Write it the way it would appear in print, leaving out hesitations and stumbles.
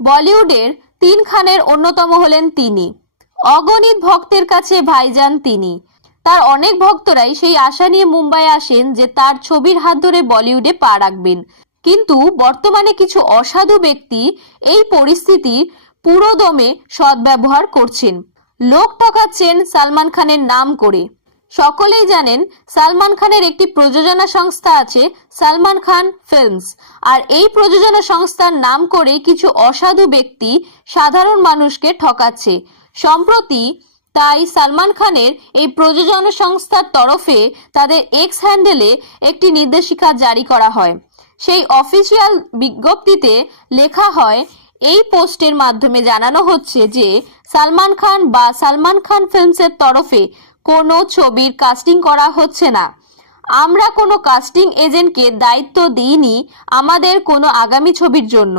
বলিউডের 3 খানের অন্যতম হলেন তিনি। অগণিত ভক্তের কাছে ভাইজান তিনি। তার অনেক ভক্তরাই সেই আশা নিয়ে মুম্বাই আসেন যে তার ছবির হাত ধরে বলিউডে পা রাখবেন। কিন্তু বর্তমানে কিছু অসাধু ব্যক্তি এই পরিস্থিতির পুরোদমে সদ্ব্যবহার করছেন। লোক ঠকাচ্ছেন সালমান খানের নাম করে। সকলেই জানেন সালমান খানের একটি প্রযোজনা সংস্থা আছে, সালমান খান ফিল্মস। আর এই প্রযোজনা সংস্থার নাম করে কিছু অসাধু ব্যক্তি সাধারণ মানুষকে ঠকাচ্ছে। সম্প্রতি তাই সালমান খানের এই প্রযোজনা সংস্থার তরফে তাদের এক্স হ্যান্ডেলে একটি নির্দেশিকা জারি করা হয়। সেই অফিসিয়াল বিজ্ঞপ্তিতে লেখা হয়, এই পোস্টের মাধ্যমে জানানো হচ্ছে যে সালমান খান বা সালমান খান ফিল্মসের তরফে কোনো ছবির কাস্টিং করা হচ্ছে না। আমরা কোনো কাস্টিং এজেন্টকে দায়িত্ব দিইনি আমাদের কোনো আগামী ছবির জন্য।